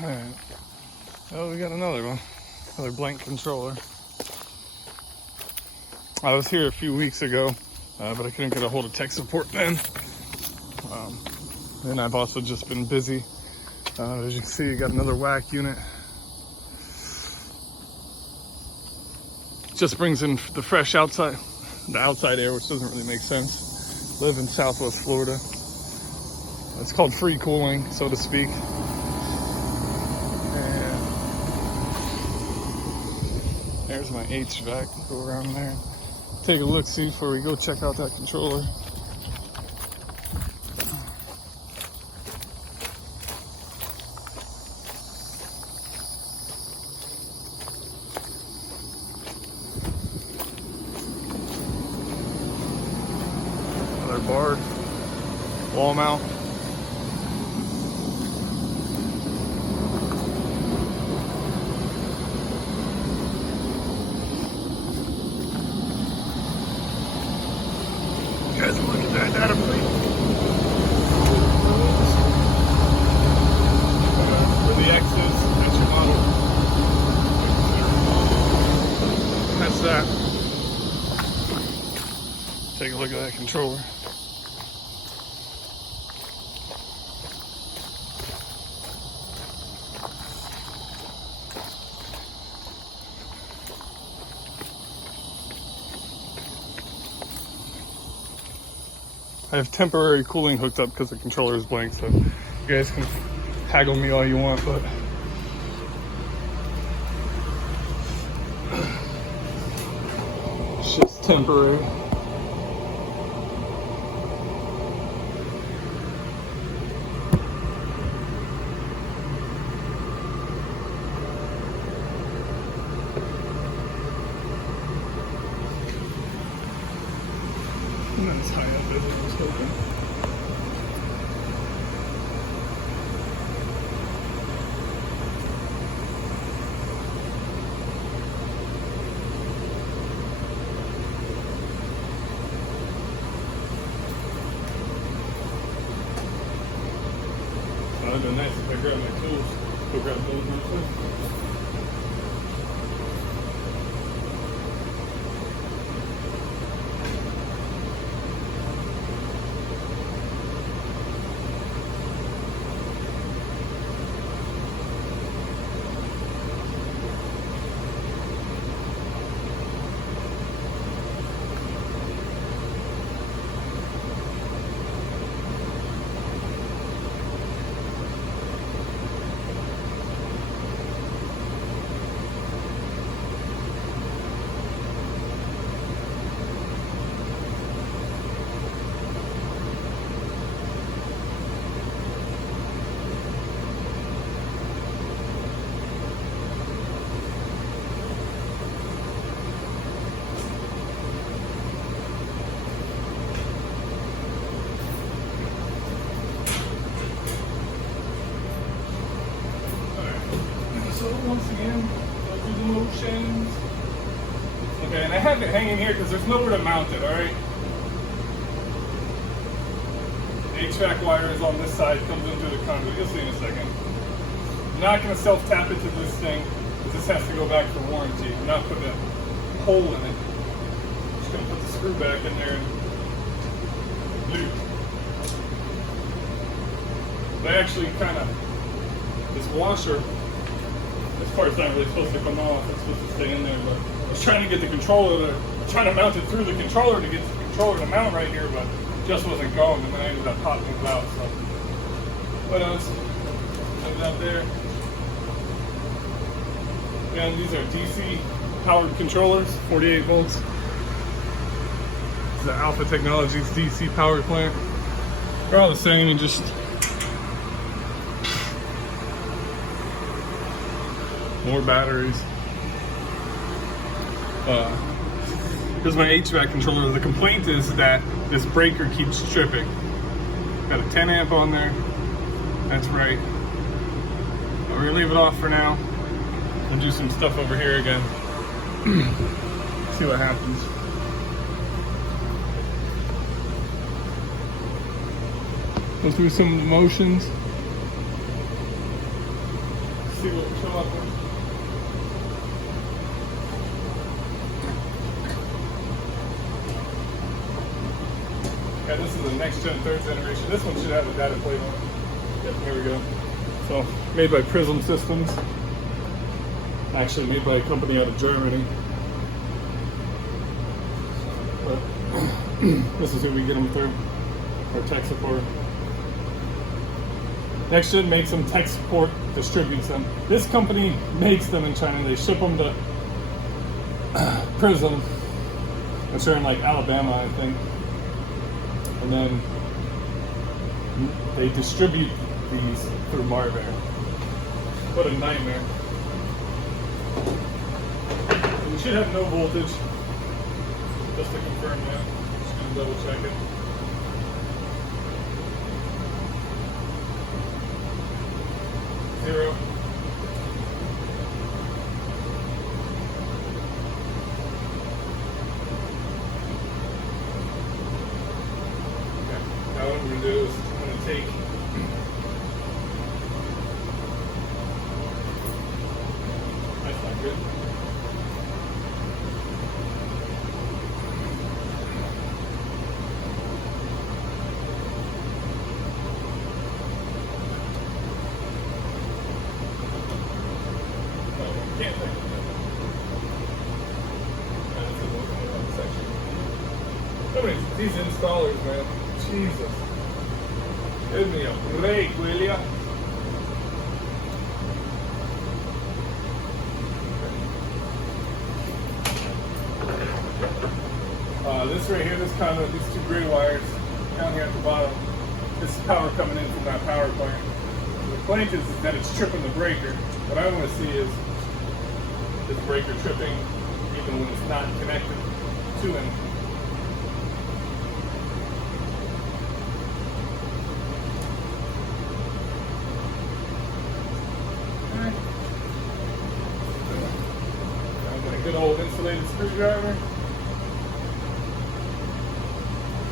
Alright. Oh, we got another one. Another blank controller. I was here a few weeks ago, but I couldn't get a hold of tech support then. And I've also just been busy. As you can see, you got another Hvac unit. Just brings in the fresh outside air, which doesn't really make sense. Live in Southwest Florida. It's called free cooling, so to speak. And there's my HVAC. Go around there. Take a look, see before we go check out that controller. Another barred wall mount. You guys look at that data plate. Where the X is, that's your model. That's that. Take a look at that controller. I have temporary cooling hooked up because the controller is blank, so you guys can haggle me all you want, but it's just temporary. Not as high up as I was hoping. That would be nice if I grabbed my tools. Go grab those real quick. So once again, go through the motions. Okay, and I have it hanging here because there's nowhere to mount it, alright? The HVAC wire is on this side, comes in through the conduit. You'll see in a second. I'm not going to self-tap it to this thing because this has to go back for warranty. I'm not putting a hole in it. I'm just going to put the screw back in there and loop. They actually kind of, this washer, this part's not really supposed to come off, it's supposed to stay in there, but I was trying to get the controller trying to mount it through the controller to get the controller to mount right here, but it just wasn't going, and then I ended up popping it out, so. What else? Put it out there. Again, these are DC powered controllers, 48 volts. This is the Alpha Technologies DC power plant. They're all the same, and just more batteries. Here's my HVAC controller. The complaint is that this breaker keeps tripping. Got a 10 amp on there. That's right. We're gonna leave it off for now. We'll do some stuff over here again. See what happens. Go through some of the motions. see what we come up with. Yeah, this is the next gen, third generation. This one should have a data plate on it. Yep, here we go. So, made by Prism Systems. Actually made by a company out of Germany. But this is who we get them through. Our tech support. Next gen makes them, tech support distributes them. This company makes them in China. They ship them to Prism, which are in like Alabama, I think. And then they distribute these through Marvair. What a nightmare. We should have no voltage. Just to confirm that. Just gonna double check it. Zero. Okay. Now what I'm gonna do is I'm gonna take that's not good. Can't think of that. That's a little section. These installers, man. Jesus. Give me a break, will ya? This right here, this conduit, these two gray wires down here at the bottom, this is power coming in from that power plant. The complaint is that it's tripping the breaker. What I want to see is this breaker tripping even when it's not connected to them. I've got a good old insulated screwdriver.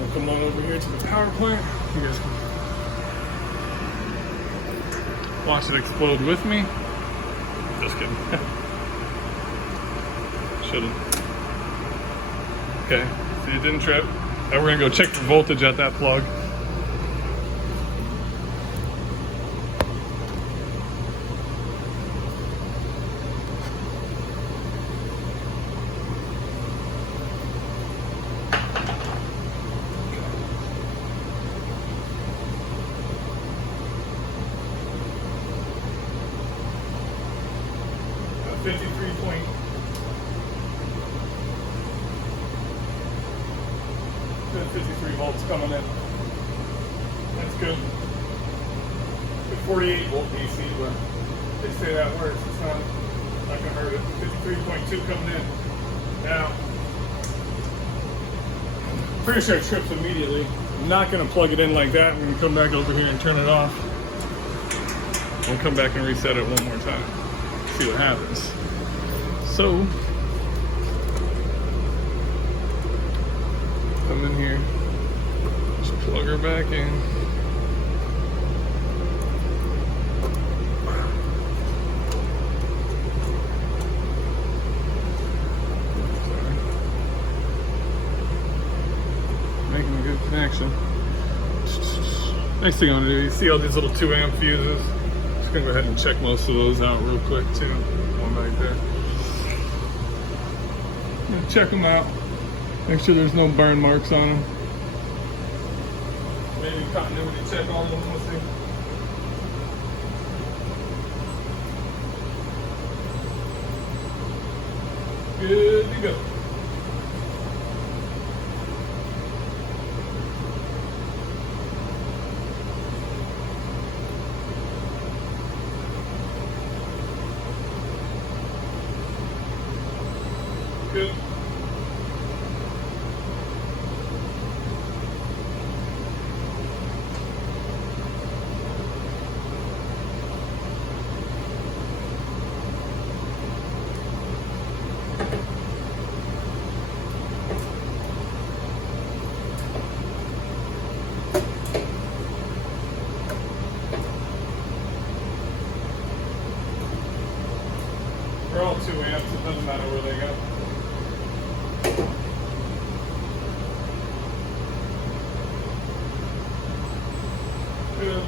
I'll come on over here to the power plant. You guys can watch it explode with me. Just kidding. Shouldn't. Okay, see it didn't trip. Now we're gonna go check the voltage at that plug. Good 53 volts coming in. That's good. With 48 volt DC, but they say that works. It's not gonna hurt it. 53.2 coming in. Now, pretty sure it trips immediately. I'm not gonna plug it in like that. I'm gonna come back over here and turn it off. We'll come back and reset it one more time. See what happens. So, come in here, just plug her back in. Sorry. Making a good connection. Next thing I'm gonna do, you see all these little 2 amp fuses. Just gonna go ahead and check most of those out real quick too. One right there. Check them out. Make sure there's no burn marks on them. Maybe continuity check on them, we'll see. Good to go. Good. They're all 2 amps, it doesn't matter where they go. Good.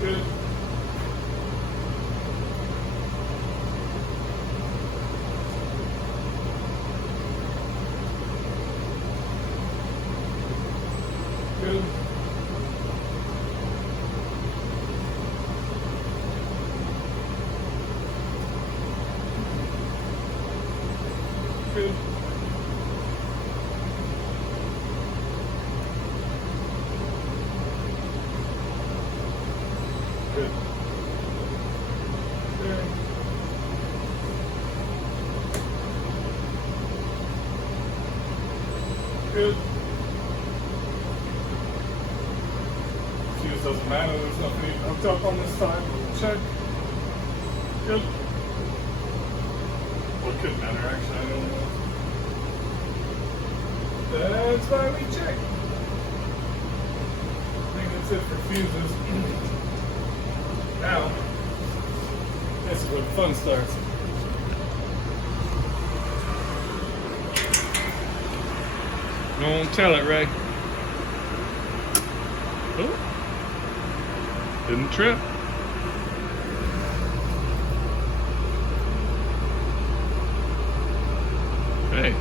Good. Good. Good. Good. Good. Good. Fuse doesn't matter, there's nothing even hooked up on this side. Check. Good. Well, it could matter actually, I don't know. That's why we check. I think that's it for fuses. Now, this is where the fun starts. Don't tell it, Ray. Oh, didn't trip. Hey,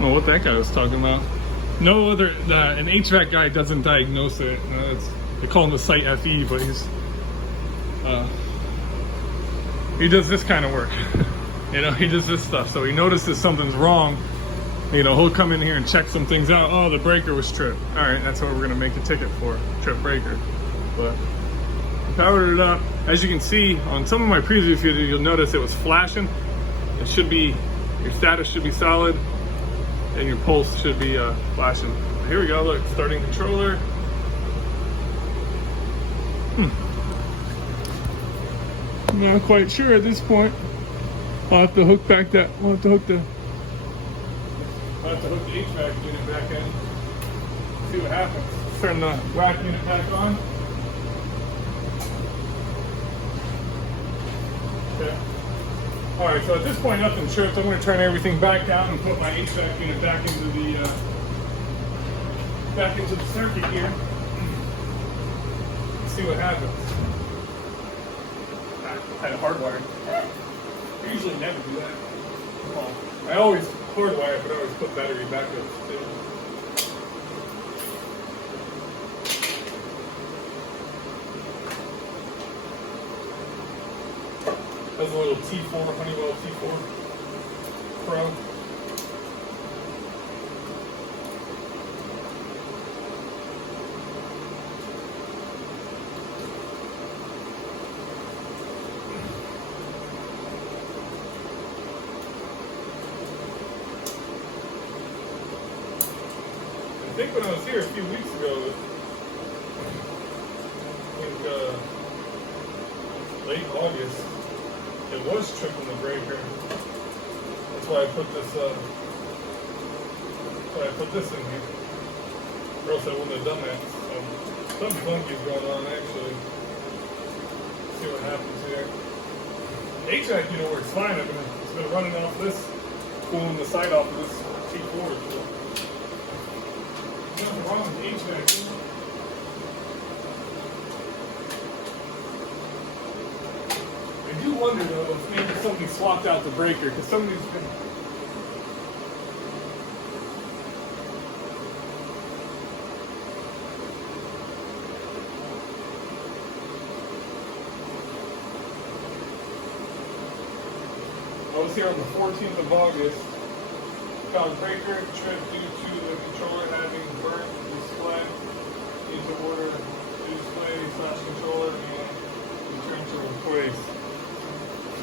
well, what that guy was talking about. No other, an HVAC guy doesn't diagnose it. They call him the site FE, but he does this kind of work. You know, he does this stuff. So he notices something's wrong. You know, he'll come in here and check some things out. Oh, the breaker was tripped. All right, that's what we're gonna make a ticket for, trip breaker. But I powered it up. As you can see on some of my previous videos, you'll notice it was flashing. It should be, your status should be solid, and your pulse should be flashing. Here we go, look, starting controller. I'm not quite sure at this point. I'll have to hook back that, I'll have to hook the HVAC unit back in. See what happens. Turn the Hvac unit back on. Okay. Alright, so at this point nothing tripped. I'm going to turn everything back down and put my HVAC unit back into the circuit here. See what happens. Kind of hardwired. I usually never do that. Well, I always hardwire, but I always put battery backups too. Has a little T4, Honeywell T4 Pro. I think when I was here a few weeks ago, late August, it was tripping the breaker. That's why I put this in here. Or else I wouldn't have done that. So something funky is going on actually. See what happens here. The HVAC unit works fine. It's been running off this, cooling the side off of this T4. So. Nothing wrong with the HVAC unit. I do wonder though if maybe somebody swapped out the breaker, because somebody's been. I was here on the 14th of August. Found breaker tripped due to the controller having burnt display. Need to order display/controller and return to replace.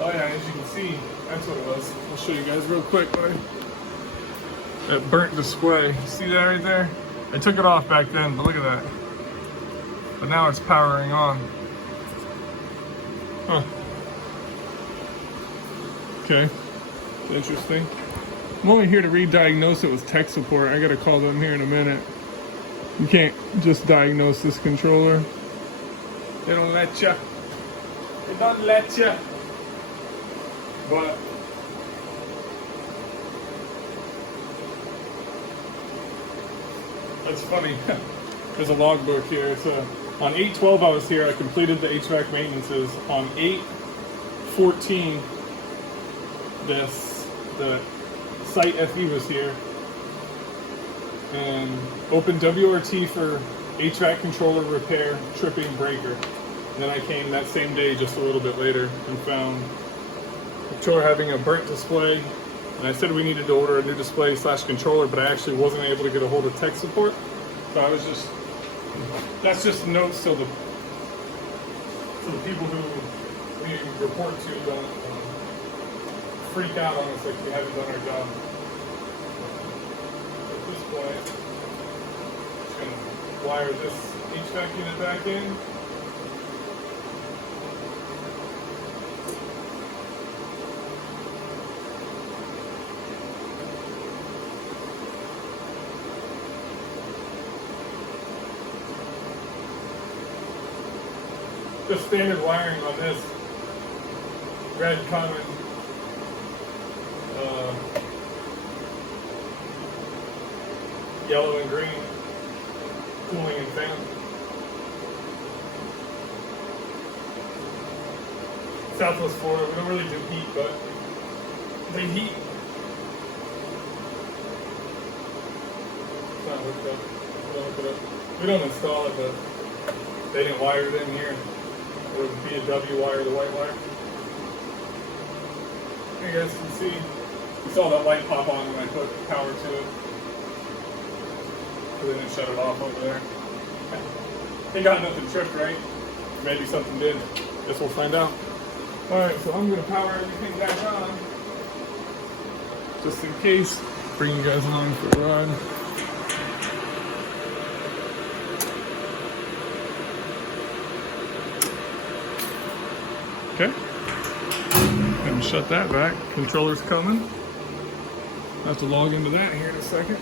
Oh yeah, as you can see, that's what it was. I'll show you guys real quick. That burnt display. See that right there? I took it off back then, but look at that. But now it's powering on. Huh. Okay. Interesting. I'm only here to re-diagnose it with tech support. I gotta call them here in a minute. You can't just diagnose this controller. They don't let you. They don't let you. But that's funny. There's a logbook here. It's on 8/12 I was here. I completed the HVAC maintenances. On 8/14, the site FE was here and opened WRT for HVAC controller repair, tripping breaker. And then I came that same day, just a little bit later, and found the controller having a burnt display. And I said we needed to order a new display / controller, but I actually wasn't able to get a hold of tech support. So I was just, that's just notes so the people who we report to don't freak out on us like we haven't done our job. At this point, I'm just going to wire this HVAC unit back in. Just standard wiring on this red common yellow and green cooling and fan. Southwest Florida, we don't really do heat, but they heat. It's not hooked up. We don't install it, but they didn't wire it in here. It would be a W wire, the white wire. You guys can see, you saw that light pop on when I put power to it. So then it shut it off over there. They got nothing tripped, right? Maybe something did. Guess we'll find out. Alright, so I'm going to power everything back on. Just in case. Bring you guys along for a ride. Okay, and shut that back. Controller's coming. I have to log into that here in a second.